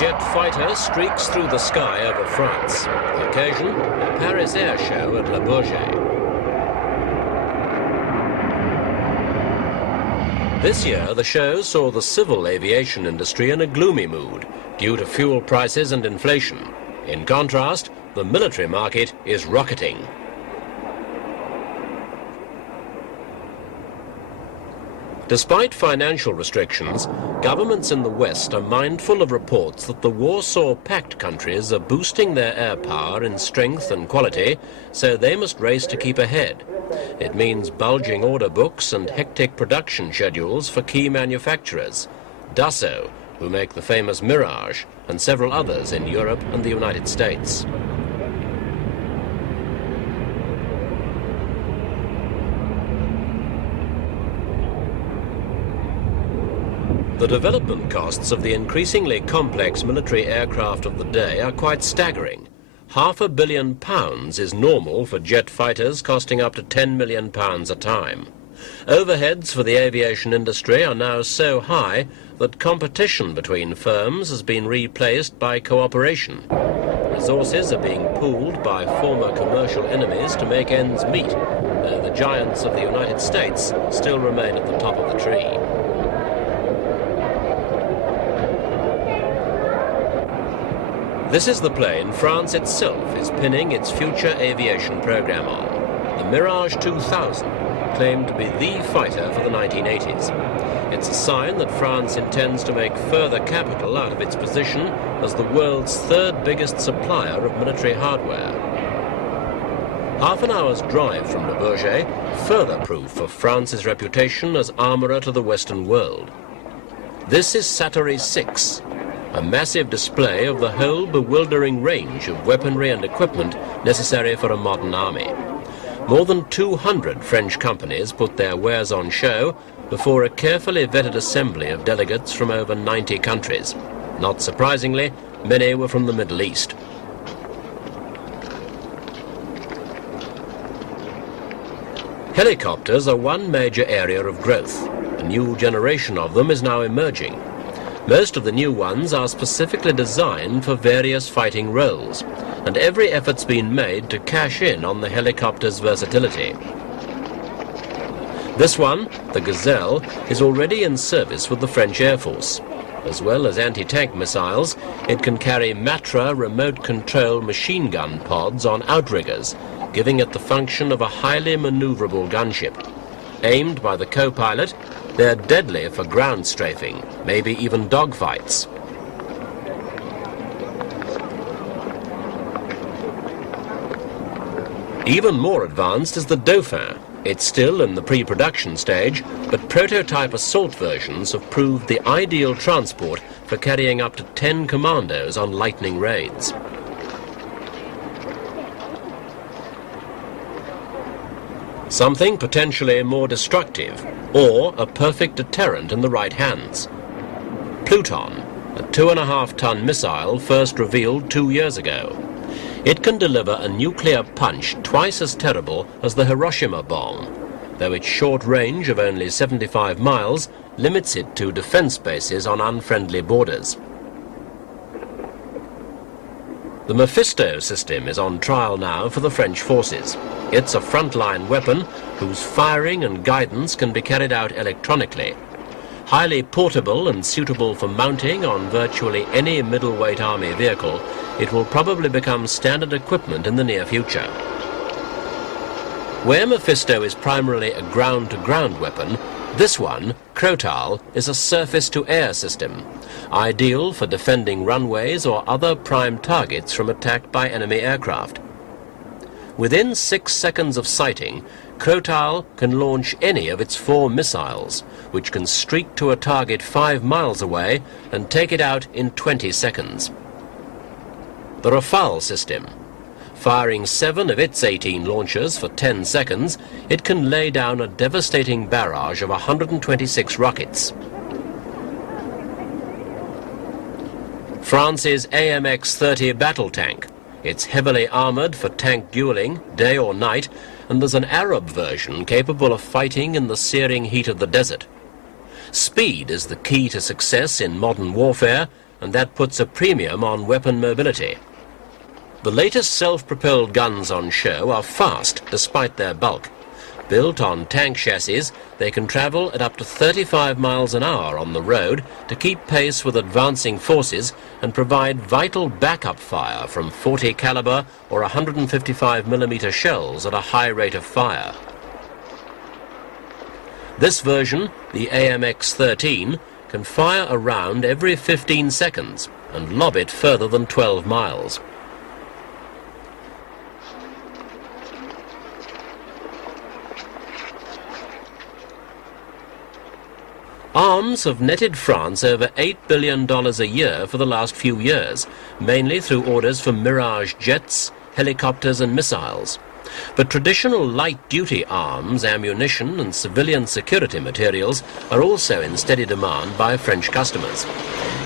jet fighter streaks through the sky over France. The occasion, a Paris air show at Le Bourget. This year, the show saw the civil aviation industry in a gloomy mood due to fuel prices and inflation. In contrast, the military market is rocketing. Despite financial restrictions, governments in the West are mindful of reports that the Warsaw Pact countries are boosting their air power in strength and quality, so they must race to keep ahead. It means bulging order books and hectic production schedules for key manufacturers. Dassault, who make the famous Mirage, and several others in Europe and the United States. The development costs of the increasingly complex military aircraft of the day are quite staggering. £500 million is normal for jet fighters costing up to £10 million a time. Overheads for the aviation industry are now so high that competition between firms has been replaced by cooperation. Resources are being pooled by former commercial enemies to make ends meet, though the giants of the United States still remain at the top of the tree. This is the plane France itself is pinning its future aviation program on. The Mirage 2000, claimed to be the fighter for the 1980s. It's a sign that France intends to make further capital out of its position as the world's third biggest supplier of military hardware. Half an hour's drive from Le Bourget, further proof of France's reputation as armourer to the Western world. This is Sattery 6. A massive display of the whole bewildering range of weaponry and equipment necessary for a modern army. More than 200 French companies put their wares on show before a carefully vetted assembly of delegates from over 90 countries. Not surprisingly, many were from the Middle East. Helicopters are one major area of growth. A new generation of them is now emerging. Most of the new ones are specifically designed for various fighting roles, and every effort's been made to cash in on the helicopter's versatility. This one, the Gazelle, is already in service with the French Air Force. As well as anti-tank missiles, it can carry Matra remote-control machine gun pods on outriggers, giving it the function of a highly maneuverable gunship. Aimed by the co-pilot, they're deadly for ground strafing, maybe even dogfights. Even more advanced is the Dauphin. It's still in the pre-production stage, but prototype assault versions have proved the ideal transport for carrying up to 10 commandos on lightning raids. Something potentially more destructive, or a perfect deterrent in the right hands. Pluton, a 2.5-ton missile first revealed 2 years ago. It can deliver a nuclear punch twice as terrible as the Hiroshima bomb, though its short range of only 75 miles limits it to defense bases on unfriendly borders. The Mephisto system is on trial now for the French forces. It's a frontline weapon whose firing and guidance can be carried out electronically. Highly portable and suitable for mounting on virtually any middleweight army vehicle, it will probably become standard equipment in the near future. Where Mephisto is primarily a ground-to-ground weapon, this one, Crotal, is a surface-to-air system, ideal for defending runways or other prime targets from attack by enemy aircraft. Within 6 seconds of sighting, Crotal can launch any of its 4 missiles, which can streak to a target 5 miles away and take it out in 20 seconds. The Rafale system. Firing 7 of its 18 launchers for 10 seconds, it can lay down a devastating barrage of 126 rockets. France's AMX-30 battle tank. It's heavily armoured for tank dueling, day or night, and there's an Arab version capable of fighting in the searing heat of the desert. Speed is the key to success in modern warfare, and that puts a premium on weapon mobility. The latest self-propelled guns on show are fast despite their bulk. Built on tank chassis, they can travel at up to 35 miles an hour on the road to keep pace with advancing forces and provide vital backup fire from 40 caliber or 155 millimeter shells at a high rate of fire. This version, the AMX-13, can fire a round every 15 seconds and lob it further than 12 miles. Arms have netted France over $8 billion a year for the last few years, mainly through orders for Mirage jets, helicopters and missiles. But traditional light-duty arms, ammunition and civilian security materials are also in steady demand by French customers.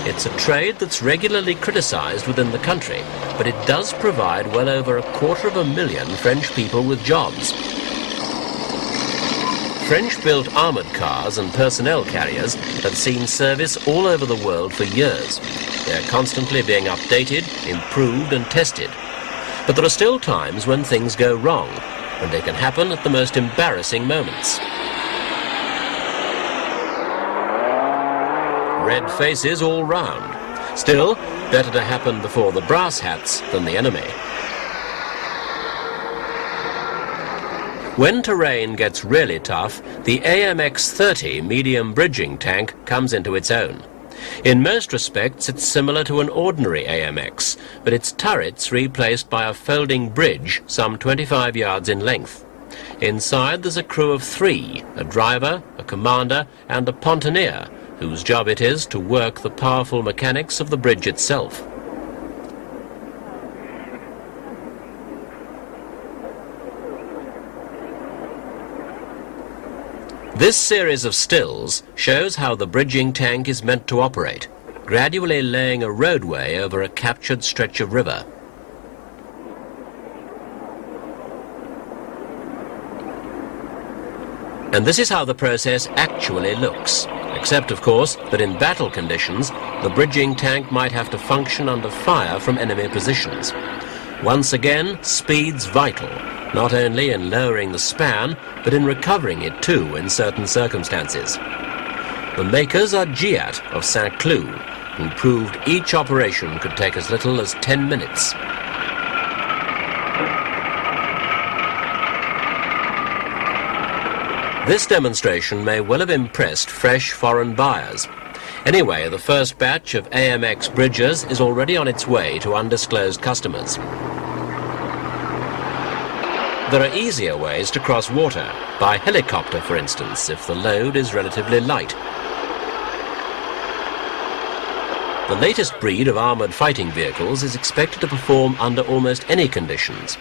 It's a trade that's regularly criticized within the country, but it does provide well over 250,000 French people with jobs. French-built armoured cars and personnel carriers have seen service all over the world for years. They're constantly being updated, improved and tested. But there are still times when things go wrong, and they can happen at the most embarrassing moments. Red faces all round. Still, better to happen before the brass hats than the enemy. When terrain gets really tough, the AMX-30 medium bridging tank comes into its own. In most respects, it's similar to an ordinary AMX, but its turret's replaced by a folding bridge some 25 yards in length. Inside there's a crew of 3, a driver, a commander and a pontoonier, whose job it is to work the powerful mechanics of the bridge itself. This series of stills shows how the bridging tank is meant to operate, gradually laying a roadway over a captured stretch of river. And this is how the process actually looks, except of course that in battle conditions the bridging tank might have to function under fire from enemy positions. Once again, speed's vital, not only in lowering the span, but in recovering it too in certain circumstances. The makers are Giat of Saint-Cloud, who proved each operation could take as little as 10 minutes. This demonstration may well have impressed fresh foreign buyers. Anyway, the first batch of AMX bridges is already on its way to undisclosed customers. There are easier ways to cross water, by helicopter for instance, if the load is relatively light. The latest breed of armoured fighting vehicles is expected to perform under almost any conditions.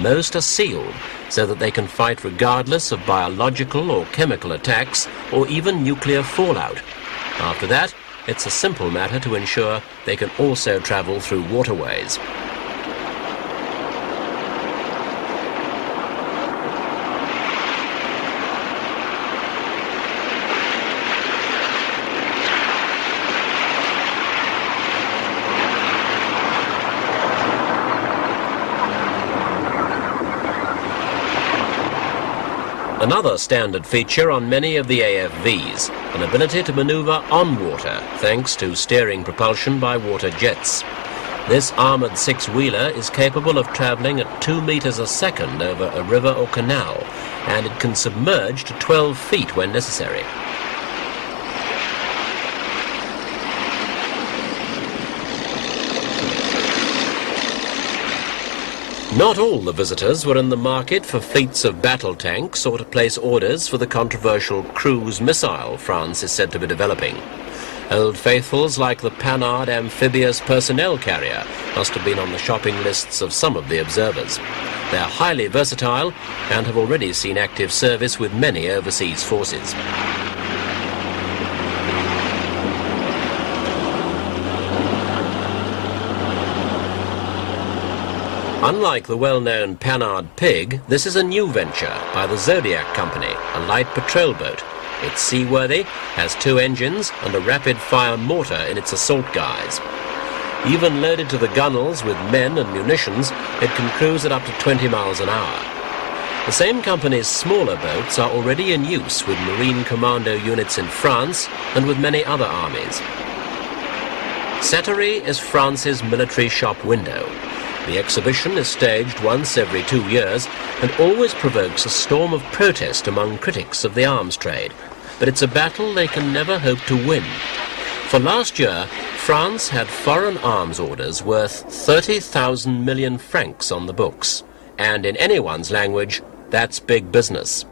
Most are sealed, so that they can fight regardless of biological or chemical attacks, or even nuclear fallout. After that, it's a simple matter to ensure they can also travel through waterways. Another standard feature on many of the AFVs, an ability to maneuver on water thanks to steering propulsion by water jets. This armoured six-wheeler is capable of travelling at 2 meters a second over a river or canal, and it can submerge to 12 feet when necessary. Not all the visitors were in the market for fleets of battle tanks or to place orders for the controversial cruise missile France is said to be developing. Old faithfuls like the Panhard amphibious personnel carrier must have been on the shopping lists of some of the observers. They're highly versatile and have already seen active service with many overseas forces. Unlike the well-known Panhard Pig, this is a new venture by the Zodiac Company, a light patrol boat. It's seaworthy, has 2 engines and a rapid-fire mortar in its assault guise. Even loaded to the gunwales with men and munitions, it can cruise at up to 20 miles an hour. The same company's smaller boats are already in use with Marine Commando units in France and with many other armies. Sattery is France's military shop window. The exhibition is staged once every 2 years and always provokes a storm of protest among critics of the arms trade. But it's a battle they can never hope to win. For last year, France had foreign arms orders worth 30,000 million francs on the books. And in anyone's language, that's big business.